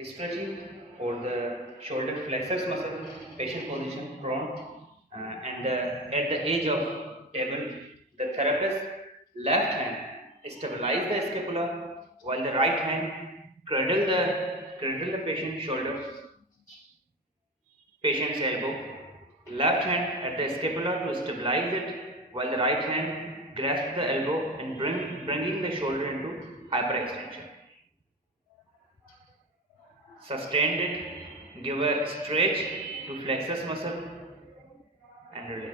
Stretching for the shoulder flexors muscle, patient position prone, and at the edge of table, the therapist left hand stabilize the scapula while the right hand cradle the patient's elbow. Left hand at the scapula to stabilize it while the right hand grasps the elbow and bringing the shoulder into hyperextension. Sustained it, give a stretch to flexus muscle and release.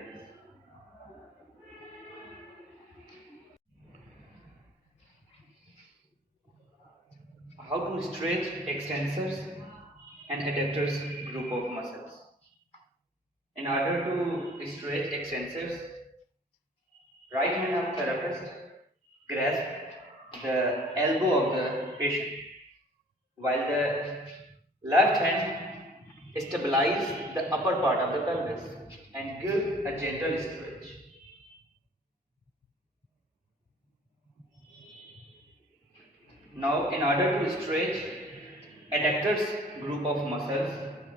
How to stretch extensors and adductors group of muscles. In order to stretch extensors, right hand of therapist grasp the elbow of the patient while the left hand stabilize the upper part of the pelvis and give a gentle stretch. Now, in order to stretch adductors group of muscles,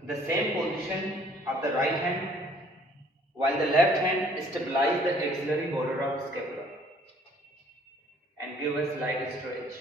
the same position of the right hand while the left hand stabilize the axillary border of scapula and give a slight stretch.